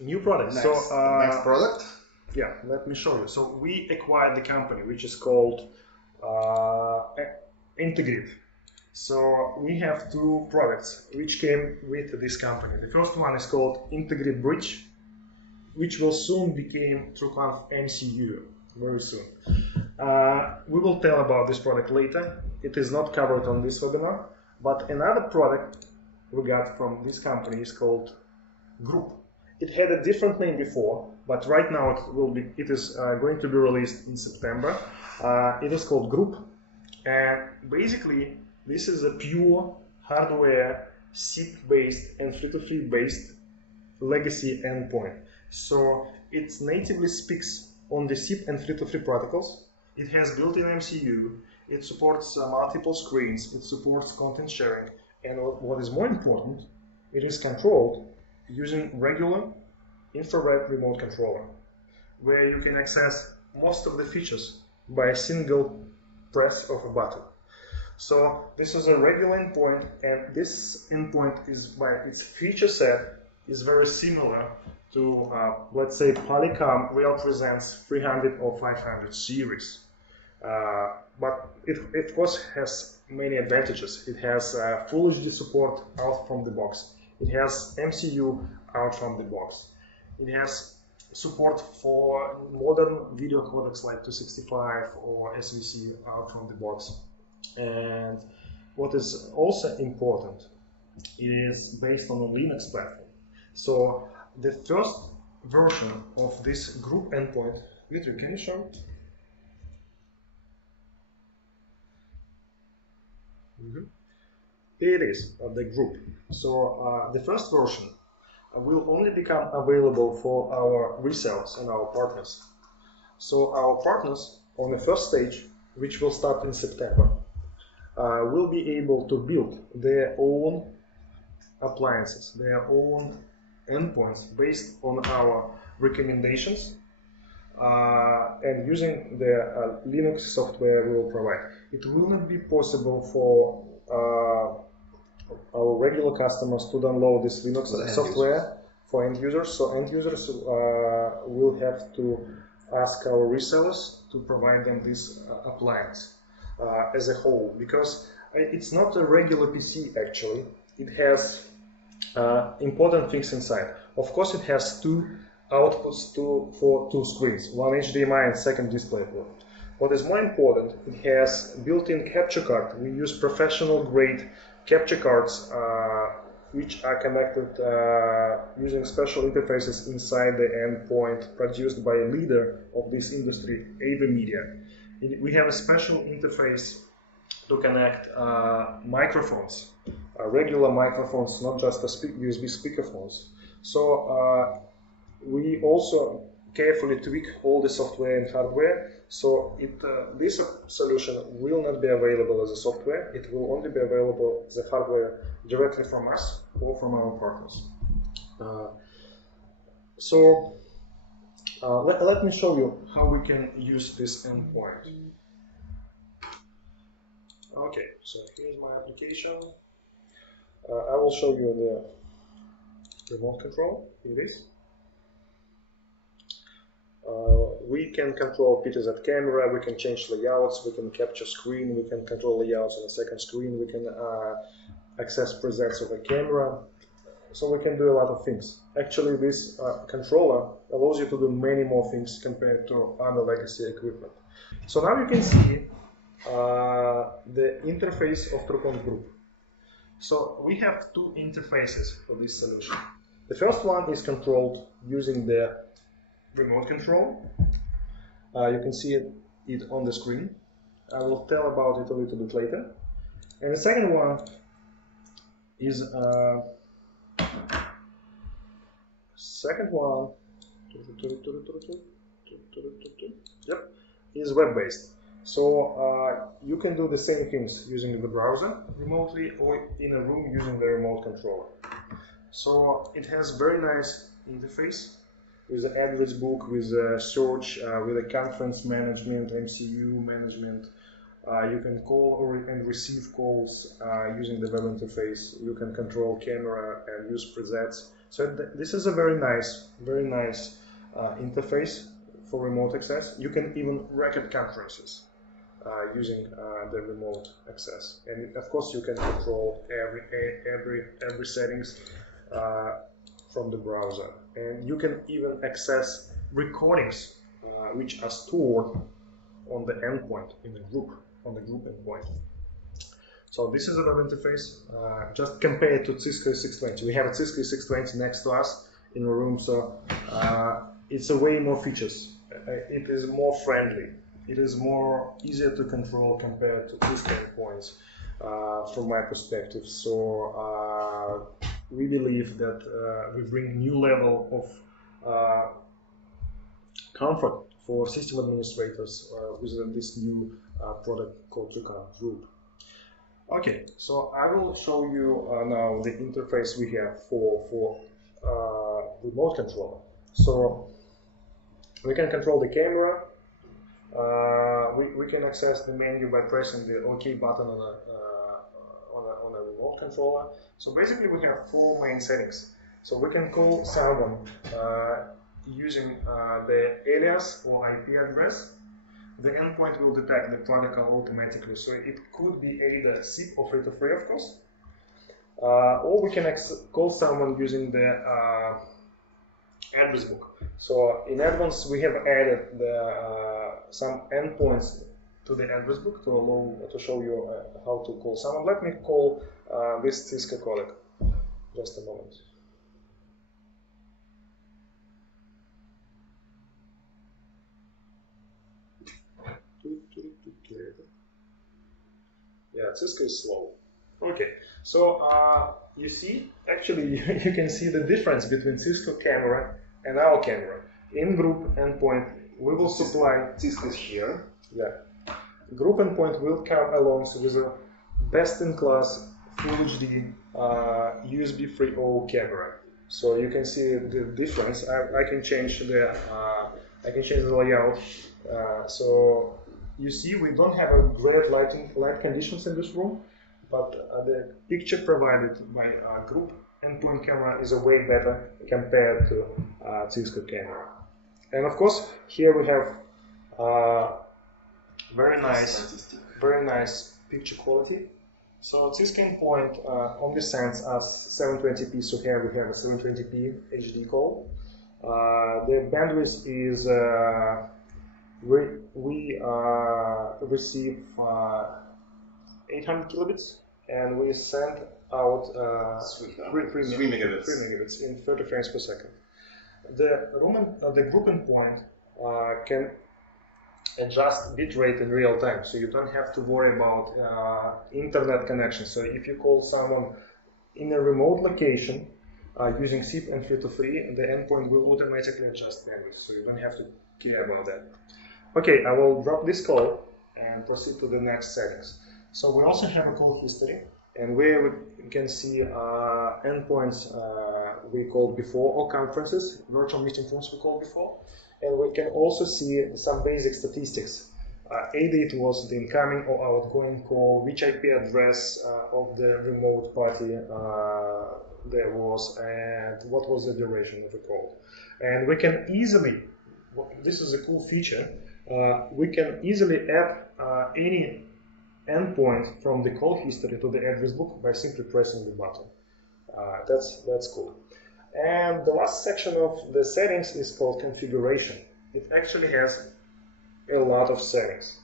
New product. Next, So next product. Yeah, let me show you. So we acquired the company which is called Integrate. So we have two products which came with this company. The first one is called Integrate Bridge, which will soon become TrueConf MCU very soon. We will tell about this product later. It is not covered on this webinar, but another product we got from this company is called Group. It had a different name before, but right now it is going to be released in September. It is called Group, and basically this is a pure hardware SIP-based and FreeToFree-based legacy endpoint. So it natively speaks on the SIP and FreeToFree protocols. It has built-in MCU. It supports multiple screens. It supports content sharing, and what is more important, it is controlled using regular infrared remote controller, where you can access most of the features by a single press of a button. So this is a regular endpoint, and this endpoint is, by its feature set, is very similar to, let's say, Polycom Real Presence 300 or 500 series. But it, of course, has many advantages. It has full HD support out from the box. It has MCU out from the box. It has support for modern video codecs like 265 or SVC out from the box. And what is also important, it is based on a Linux platform. So the first version of this group endpoint, Dmitry, can you show it? Here it is, the group. So the first version will only become available for our resellers and our partners. So our partners on the first stage, which will start in September, will be able to build their own appliances, their own endpoints based on our recommendations and using the Linux software we will provide. It will not be possible for our regular customers to download this Linux software for end users. So end users will have to ask our resellers to provide them this appliance as a whole, because it's not a regular PC actually. It has important things inside. Of course, it has two outputs for two screens, one HDMI and second DisplayPort. What is more important, it has built-in capture card. We use professional grade capture cards which are connected using special interfaces inside the endpoint produced by a leader of this industry, AV Media. We have a special interface to connect microphones, regular microphones, not just USB speakerphones. So we also carefully tweak all the software and hardware. So this solution will not be available as a software. It will only be available as a hardware directly from us or from our partners. Let me show you how we can use this endpoint. Okay, so here's my application. I will show you the remote control in this. We can control PTZ camera, we can change layouts, we can capture screen, we can control layouts on the second screen, we can access presets of a camera. So we can do a lot of things. Actually, this controller allows you to do many more things compared to other legacy equipment. So now you can see the interface of TrueConf Group. So we have two interfaces for this solution. The first one is controlled using the remote control. You can see it on the screen. I will tell about it a little bit later. And the second one is is web-based. So you can do the same things using the browser remotely or in a room using the remote controller. So it has very nice interface with the address book, with a search, with a conference management, MCU management. You can call and receive calls using the web interface. You can control camera and use presets. So this is a very nice interface for remote access. You can even record conferences using the remote access, and of course you can control every settings from the browser, and you can even access recordings which are stored on the endpoint in the group, on the group endpoint. So this is a web interface. Just compare it to Cisco 620. We have a Cisco 620 next to us in the room, so it's a way more features. It is more friendly. It is more easier to control compared to Cisco endpoints from my perspective. So we believe that we bring new level of comfort for system administrators with this new product called TrueConf Group. Okay, so I will show you now the interface we have for remote control. So we can control the camera. We can access the menu by pressing the OK button on a remote controller. So basically we have four main settings. So we can call someone using the alias or IP address. The endpoint will detect the protocol automatically. So it could be either SIP or free-to-free, of course. Or we can call someone using the address book. So in advance we have added some endpoints to the address book to show you how to call someone. Let me call this Cisco colleague. Just a moment. Yeah, Cisco is slow. Okay, so you see, actually you can see the difference between Cisco camera and our camera. In group endpoint, we will supply Cisco is here. Yeah, group endpoint will come along with a best-in-class Full HD USB 3.0 camera. So you can see the difference. I can change the layout. So you see, we don't have a great light conditions in this room, but the picture provided by group endpoint camera is a way better compared to Cisco camera. And of course, here we have very nice picture quality. So Cisco endpoint only sends us 720p, so here we have a 720p HD call. The bandwidth is we receive 800 kilobits, and we send out 3 megabits in 30 frames per second. The group endpoint can adjust bitrate in real time, so you don't have to worry about internet connection. So if you call someone in a remote location using SIP and free-to-free, the endpoint will automatically adjust bandwidth, so you don't have to care about that. Okay, I will drop this call and proceed to the next settings. So we also have a call history, and where we can see endpoints we called before, or conferences, virtual meeting rooms we called before. And we can also see some basic statistics. Either it was the incoming or outgoing call, which IP address of the remote party there was, and what was the duration of the call. And we can easily, this is a cool feature, we can easily add any endpoint from the call history to the address book by simply pressing the button. That's cool. And the last section of the settings is called configuration. It actually has a lot of settings,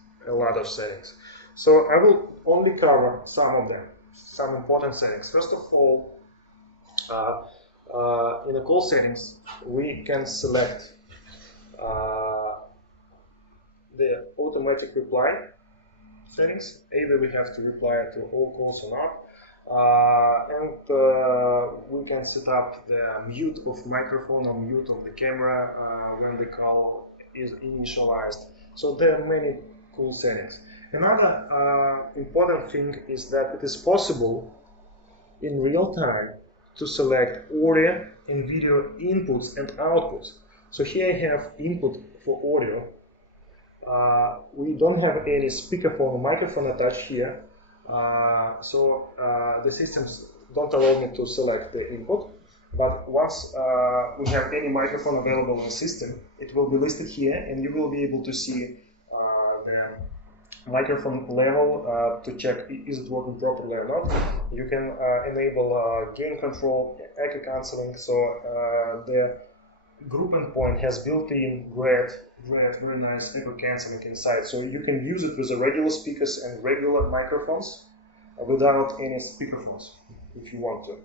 So I will only cover some of them, some important settings. First of all, in the call settings, we can select the automatic reply settings. Either we have to reply to all calls or not. And we can set up the mute of microphone or mute of the camera when the call is initialized. So there are many cool settings. Another important thing is that it is possible in real time to select audio and video inputs and outputs. So here I have input for audio. We don't have any speakerphone or microphone attached here. So the systems don't allow me to select the input. But once we have any microphone available in the system, it will be listed here, and you will be able to see the microphone level to check is it working properly or not. You can enable gain control, echo cancelling, so the group endpoint has built-in great, very nice echo cancelling inside. So you can use it with the regular speakers and regular microphones without any speakerphones if you want to.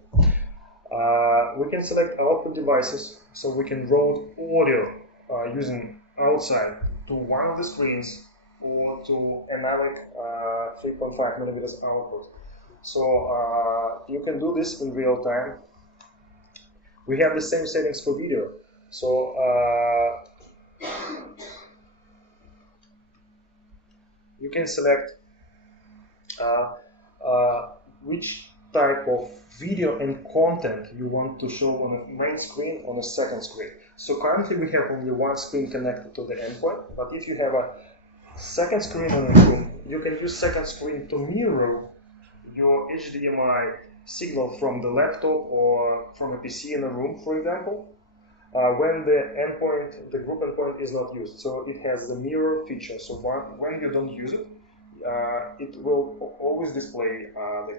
We can select output devices, so we can route audio using outside to one of the screens or to another 3.5 millimeters output. So you can do this in real time. We have the same settings for video. So you can select which type of video and content you want to show on a main screen, on a second screen. So currently we have only one screen connected to the endpoint, but if you have a second screen on a room, you can use second screen to mirror your HDMI signal from the laptop or from a PC in a room, for example, when the endpoint, the group endpoint is not used. So it has the mirror feature. So when you don't use it, it will always display the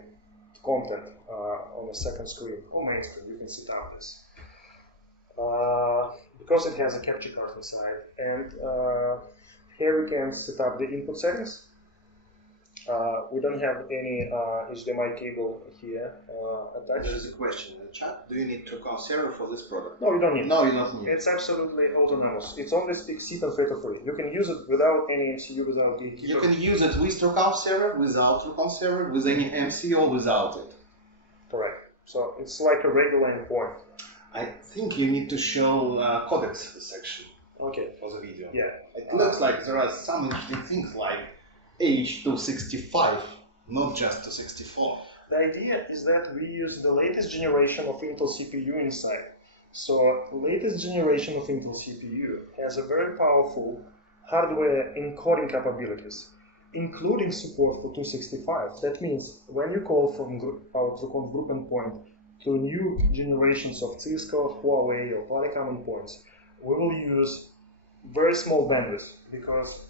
content on the second screen or main screen. You can set up this. Because it has a capture card inside. And here we can set up the input settings. We don't have any HDMI cable here attached. There is a question in the chat. Do you need TrueConf server for this product? No, you don't need. No, you don't need. It's absolutely autonomous. It's only SIP and FATA free. You can use it without any MCU, without gatekeeper. You can use it with TrueConf server, without TrueConf server, with any MCU, without it. Correct. So it's like a regular endpoint. I think you need to show codecs section. Okay. For the video. Yeah. It looks like there are some interesting things like H265, not just 264. The idea is that we use the latest generation of Intel CPU inside. So latest generation of Intel CPU has a very powerful hardware encoding capabilities, including support for 265. That means when you call from our TrueConf group endpoint to new generations of Cisco, Huawei, or Polycom endpoints, we will use very small bandwidth because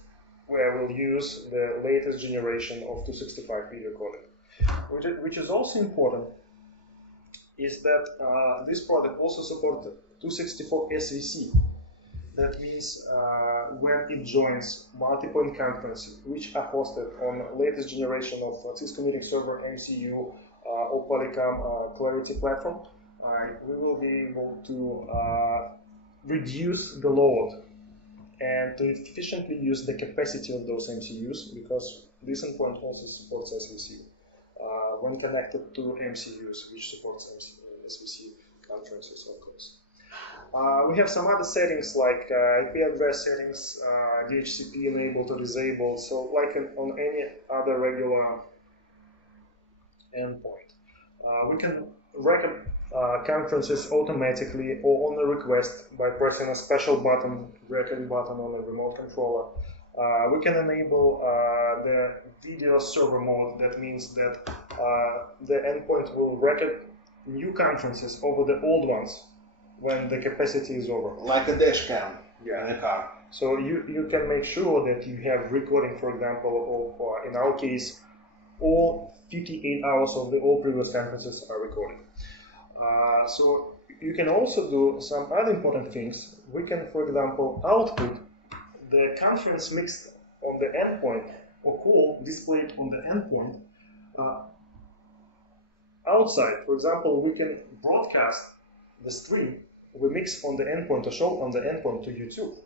we will use the latest generation of 265 video codec. Which is also important is that this product also supports 264 SVC. That means when it joins multi-point conferences, which are hosted on latest generation of Cisco Meeting Server, MCU, or Polycom Clarity platform, we will be able to reduce the load and to efficiently use the capacity of those MCUs, because this endpoint also supports SVC when connected to MCUs, which supports SVC conferences or calls. We have some other settings like IP address settings, DHCP enabled or disabled, so like on any other regular endpoint. We can record conferences automatically or on a request by pressing a special button, record button on a remote controller. We can enable the video server mode. That means that the endpoint will record new conferences over the old ones when the capacity is over. Like a dash cam in a car. So you can make sure that you have recording, for example, of, in our case, all 58 hours of the all previous conferences are recorded. So you can also do some other important things. We can, for example, output the conference mixed on the endpoint or call displayed on the endpoint outside. For example, we can broadcast the stream we mix on the endpoint or show on the endpoint to YouTube.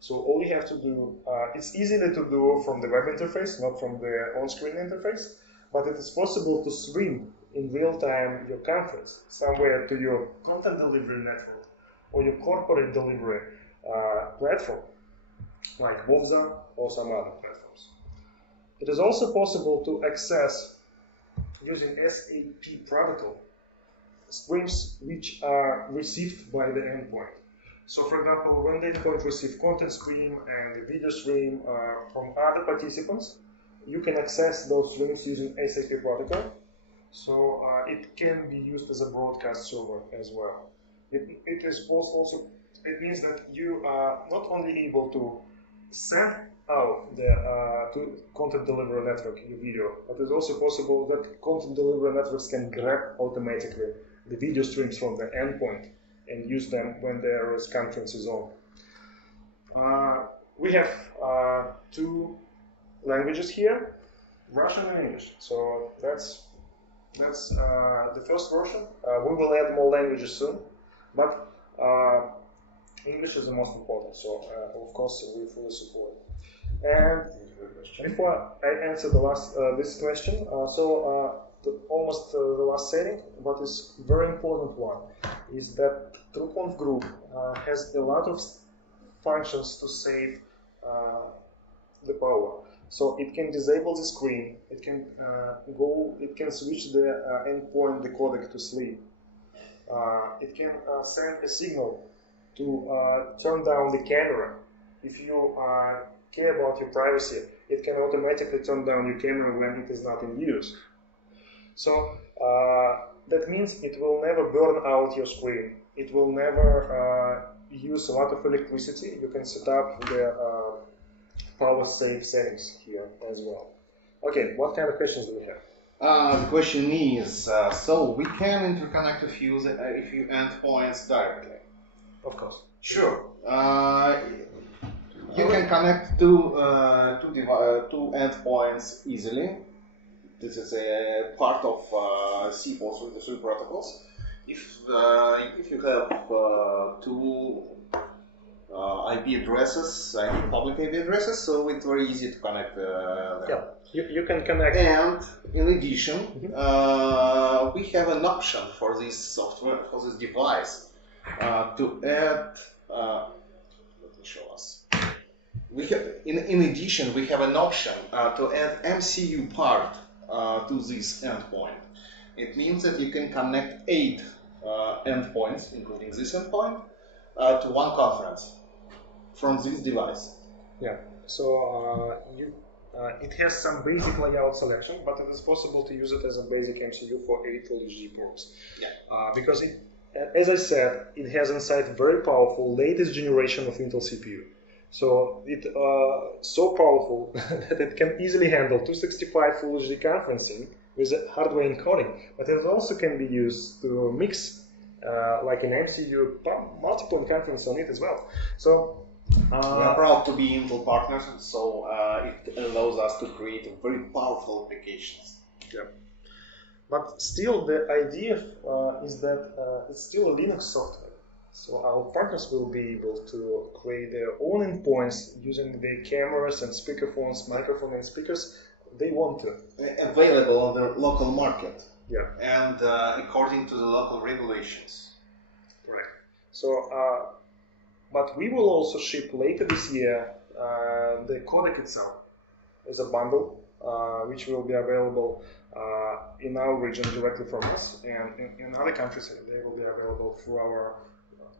So all you have to do, it's easily to do from the web interface, not from the on-screen interface, but it is possible to stream in real time your conference somewhere to your content delivery network or your corporate delivery platform, like Wovza or some other platforms. It is also possible to access, using SAP protocol, streams which are received by the endpoint. So for example, when the endpoint receives content stream and the video stream from other participants, you can access those streams using SAP protocol. So it can be used as a broadcast server as well. It is also, it means that you are not only able to send out the to content delivery network your video, but it's also possible that content delivery networks can grab automatically the video streams from the endpoint and use them when there is conference is on. We have two languages here, Russian and English. So that's the first version. We will add more languages soon, but English is the most important. So of course we fully support it. And before I answer the last this question, almost the last setting, what is very important one is that TrueConf group has a lot of functions to save the power. So it can disable the screen, it can it can switch the endpoint, the codec to sleep. It can send a signal to turn down the camera. If you care about your privacy, it can automatically turn down your camera when it is not in use. So that means it will never burn out your screen. It will never use a lot of electricity. You can set up the power save settings here as well. Okay, what kind of questions do we have? The question is, so we can interconnect a few endpoints directly. Of course. Sure. You can connect two endpoints easily. This is a part of CPOS with the three protocols. If you have two IP addresses, public IP addresses, so it's very easy to connect them. Yeah, you can connect. And in addition, we have an option for this software, for this device, to add. Let me show us. We have, in addition, we have an option to add MCU part to this endpoint. It means that you can connect 8 endpoints, including this endpoint, to one conference from this device. Yeah. So it has some basic layout selection, but it is possible to use it as a basic MCU for 8 full HD ports. Yeah. Because it, as I said, it has inside very powerful latest generation of Intel CPU. So it's so powerful that it can easily handle 265 Full HD conferencing with hardware encoding, but it also can be used to mix like an MCU multiple conference on it as well. So we are proud to be Intel partners, so it allows us to create very powerful applications. Yeah. But still, the idea is that it's still a Linux software. So our partners will be able to create their own endpoints using the cameras and speakerphones, microphone and speakers they want to. Available on the local market. Yeah. And according to the local regulations. Correct. So, but we will also ship later this year the codec itself as a bundle, which will be available in our region directly from us, and in other countries they will be available through our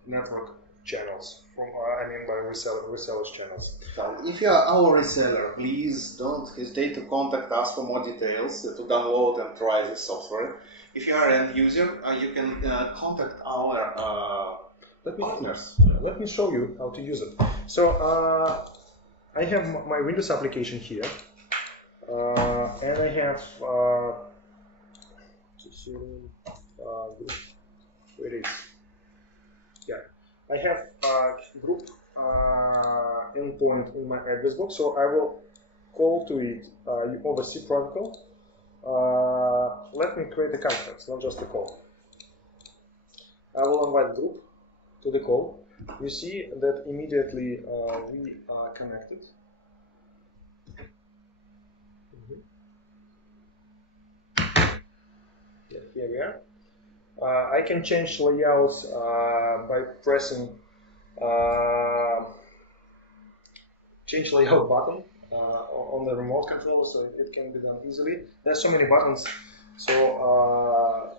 network channels, by resellers channels. So if you are our reseller, please don't hesitate to contact us for more details, to download and try this software. If you are an end user, you can contact our partners. Let me show you how to use it. So I have my Windows application here, and I have where it is. Yeah, I have a group endpoint in my address book, so I will call to it over C protocol. Let me create a conference, not just a call. I will invite group to the call. You see that immediately we are connected. Yeah, here we are. I can change layouts by pressing change layout button on the remote controller, so it can be done easily. There's so many buttons, so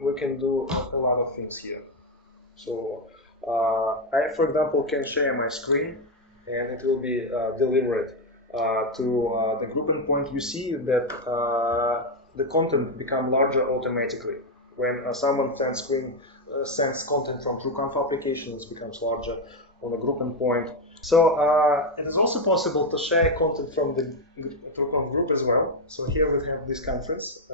we can do a lot of things here. So I, for example, can share my screen, and it will be delivered to the group endpoint. You see that the content become larger automatically. When someone sends content from TrueConf application, it becomes larger on a group endpoint. So it is also possible to share content from the TrueConf group as well. So here we have this conference.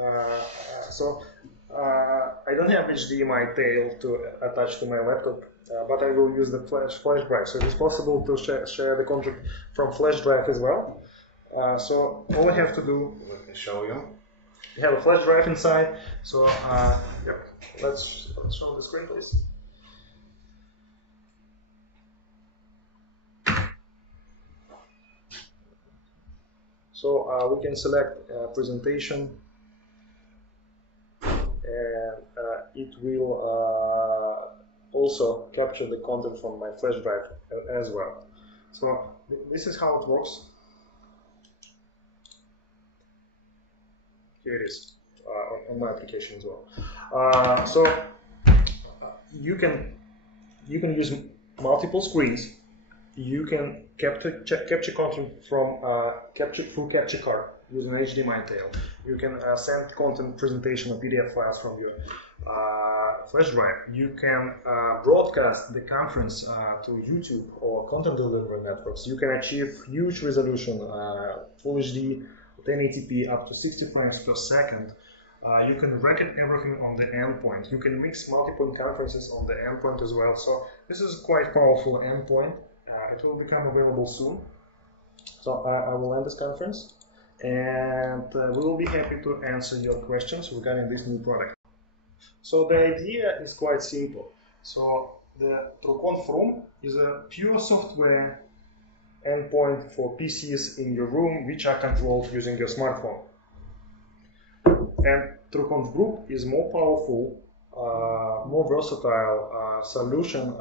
I don't have HDMI tail to attach to my laptop, but I will use the flash drive. So it is possible to share the content from flash drive as well. So all I have to do, Let me show you. we have a flash drive inside. So yep, let's show the screen, please. So we can select presentation, and it will also capture the content from my flash drive as well. So this is how it works. Here it is on my application as well. So you can use multiple screens. You can capture content from through capture card using HDMI tail. You can send content presentation or PDF files from your flash drive. You can broadcast the conference to YouTube or content delivery networks. You can achieve huge resolution, Full HD, 1080p up to 60 frames per second. You can record everything on the endpoint. You can mix multiple conferences on the endpoint as well. So this is quite powerful endpoint. It will become available soon. So I will end this conference, and we will be happy to answer your questions regarding this new product. So the idea is quite simple. So the TrueConf room is a pure software endpoint for PCs in your room, which are controlled using your smartphone. And TrueConf Group is more powerful, more versatile solution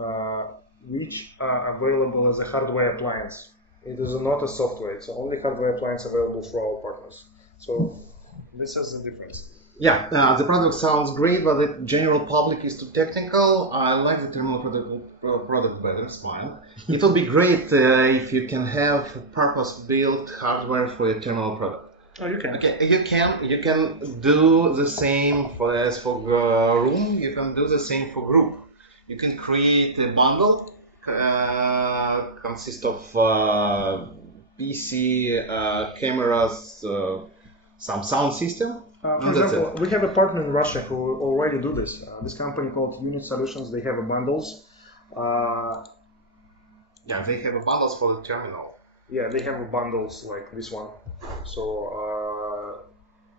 which are available as a hardware appliance. It is not a software, it's only hardware appliance available for our partners. So this is the difference. Yeah, the product sounds great, but the general public is too technical. I like the terminal product better, it's fine. It would be great if you can have purpose-built hardware for your terminal product. Oh, you can. Okay, you can do the same as for room. You can do the same for group. You can create a bundle consist of PC, cameras, some sound system. For example, we have a partner in Russia who already do this. This company called Unit Solutions. They have a bundles. Yeah, they have a bundles for the terminal. Yeah, they have a bundles like this one. So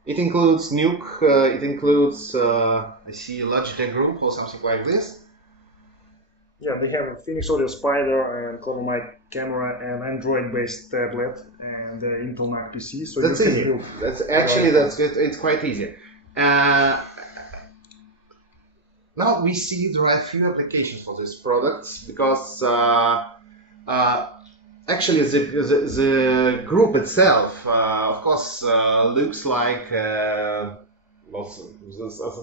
it includes Nuke. It includes I see Logitech Group or something like this. Yeah, they have a Phoenix Audio Spider and Clever Mic camera and Android-based tablet and Intel Mac PC. So that's easy. That's actually that's good. It's quite easy. Now we see there are a few applications for these products because actually the group itself, of course, looks like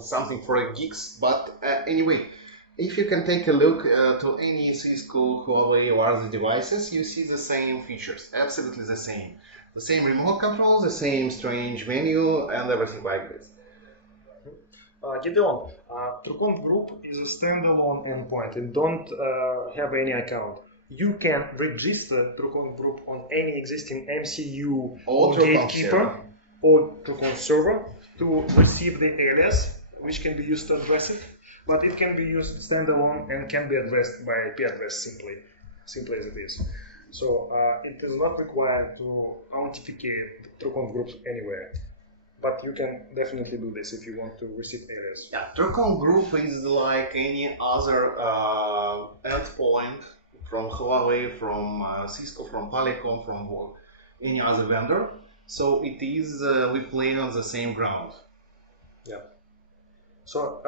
something for geeks. But anyway. If you can take a look to any Cisco, Huawei or other devices, you see the same features, absolutely the same. The same remote control, the same strange menu, and everything like this. Gideon, TrueConf Group is a standalone endpoint. It don't have any account. You can register TrueConf Group on any existing MCU or gatekeeper or TrueConf server to receive the alias, which can be used to address it. But it can be used standalone and can be addressed by IP address simply as it is. So it is not required to authenticate TrueConf groups anywhere. But you can definitely do this if you want to receive alias. Yeah, TrueConf group is like any other endpoint from Huawei, from Cisco, from Polycom, from any other vendor. So it is we play on the same ground. Yeah. So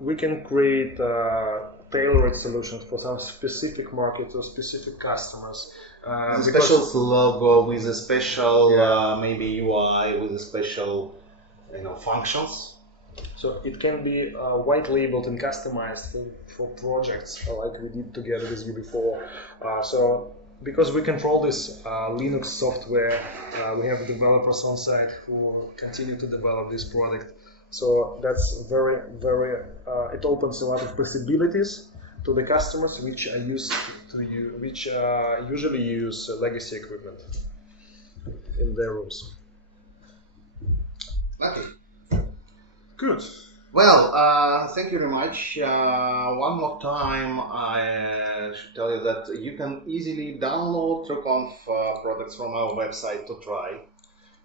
we can create tailored solutions for some specific markets or specific customers. With a special logo, with a special maybe UI, with a special functions. So it can be white labeled and customized for projects like we did together with you before. So because we control this Linux software, we have developers on site who continue to develop this product. So that's very, very. It opens a lot of possibilities to the customers which are used to which usually use legacy equipment in their rooms. Okay. Good. Well, thank you very much. One more time, I should tell you that you can easily download TrueConf products from our website to try.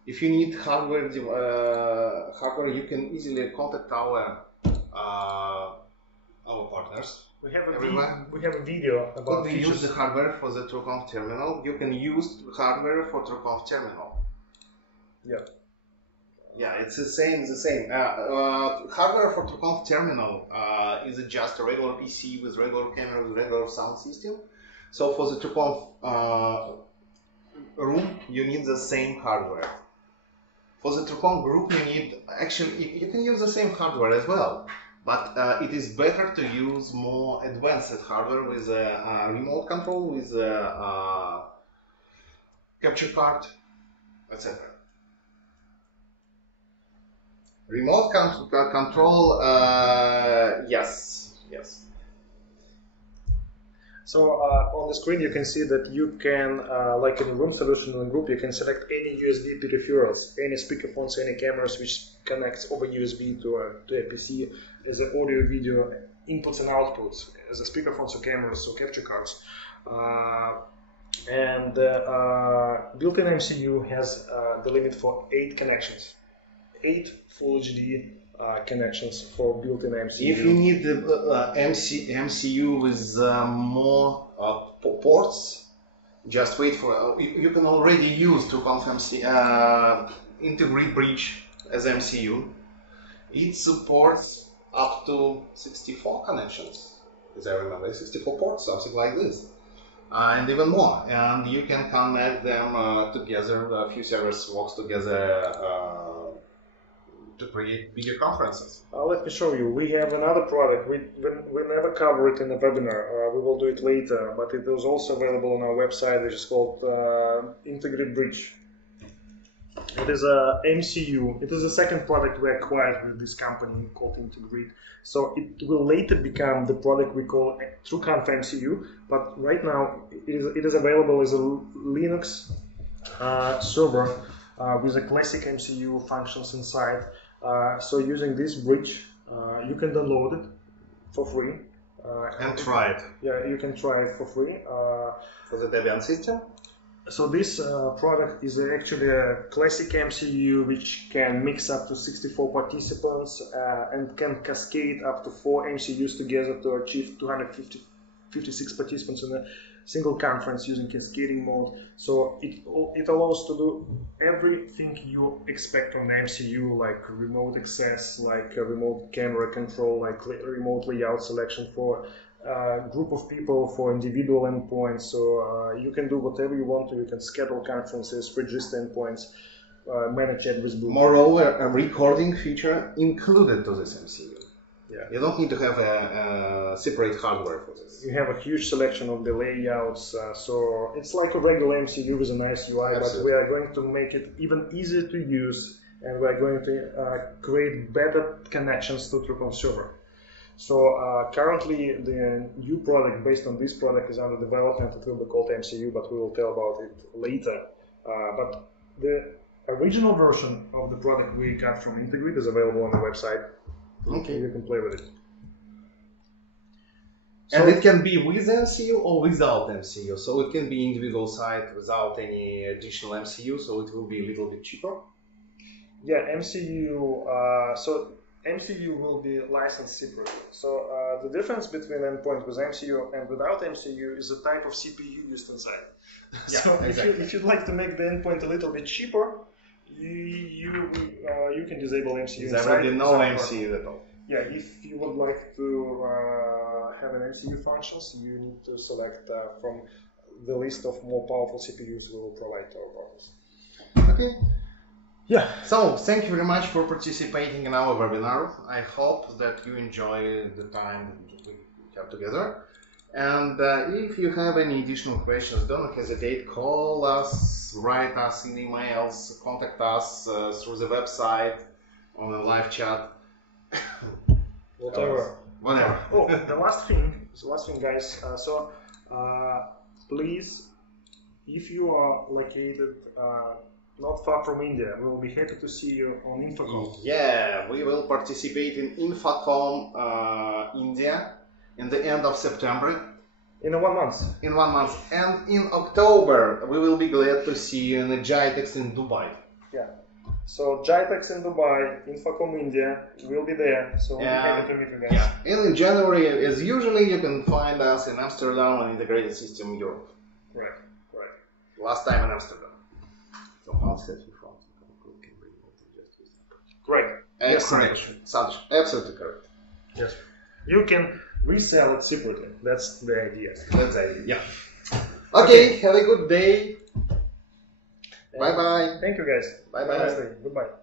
If you need hardware, you can easily contact our partners. We have a video about Could we use the hardware for the TrueConf terminal? You can use hardware for TrueConf terminal. Yeah. Yeah, it's the same. Hardware for TrueConf terminal is just a regular PC with regular camera with regular sound system. So for the TrueConf room, you need the same hardware. For the TrueConf group, you can use the same hardware as well, but it is better to use more advanced hardware with a remote control, with a capture card, etc. Remote control, yes. So on the screen you can see that you can, like in room solution in group, you can select any USB peripherals, any speakerphones, any cameras which connects over USB to a PC as an audio video inputs and outputs, as a speakerphones or cameras or capture cards. And built-in MCU has the limit for 8 connections. 8 Full HD connections for built-in MCU. If you need the MCU with more ports, just wait for. You can already use TrueConf Integrate Bridge as MCU. It supports up to 64 connections, as I remember, 64 ports, something like this, and even more. And you can connect them together. A few servers works together. To create video conferences. Let me show you. We have another product. We never cover it in a webinar. We will do it later, but it is also available on our website, which is called Integrate Bridge. It is a MCU. It is the second product we acquired with this company called Integrate. So it will later become the product we call TrueConf MCU, but right now it is available as a Linux server with a classic MCU functions inside. So using this bridge, you can download it for free. And try it. Yeah, you can try it for free. For the Debian system? So this product is actually a classic MCU which can mix up to 64 participants and can cascade up to 4 MCUs together to achieve 256 participants in a single conference using cascading mode. So it allows to do everything you expect from the MCU, like remote access, like a remote camera control, like remote layout selection for a group of people, for individual endpoints. So you can do whatever you want to. You can schedule conferences, register endpoints, manage address book. Moreover, a recording feature included to this MCU. Yeah. You don't need to have a separate hardware for this. You have a huge selection of the layouts, so it's like a regular MCU with a nice UI, Absolutely. but we are going to make it even easier to use, and we are going to create better connections to TrueConf server. So currently the new product based on this product is under development. It will be called MCU, but we will tell about it later. But the original version of the product we got from Integrate is available on the website. Okay. You can play with it. And it can be with MCU or without MCU. So it can be individual site without any additional MCU, so it will be a little bit cheaper. Yeah, MCU. So MCU will be licensed separately. So the difference between Endpoint with MCU and without MCU is the type of CPU used inside. Yeah, So exactly. if you'd like to make the Endpoint a little bit cheaper, you can disable MCU There inside. will be no MCU at all. Yeah, if you would like to have an MCU functions, you need to select from the list of more powerful CPUs we will provide to our partners. Okay. Yeah. So, thank you very much for participating in our webinar. I hope that you enjoy the time that we have together. And if you have any additional questions, don't hesitate. Call us, write us in emails, contact us through the website, on a live chat. Whatever. Oh, the last thing, guys. Please, if you are located not far from India, we'll be happy to see you on InfoCom. Yeah, we will participate in InfoCom India in the end of September. In 1 month. In 1 month. And in October, we will be glad to see you in the GITEX in Dubai. Yeah. So GITEX in Dubai, InfoCom India, we'll be there. So we'll be happy to meet you guys. Yeah. And in January, as usually, you can find us in Amsterdam on Integrated System Europe. Right. Last time in Amsterdam. So how have you found? Great. Excellent. Yes, absolutely correct. Yes. You can resell it separately. That's the idea. Yeah. Okay, have a good day. And bye bye. Thank you guys. Bye bye. Goodbye.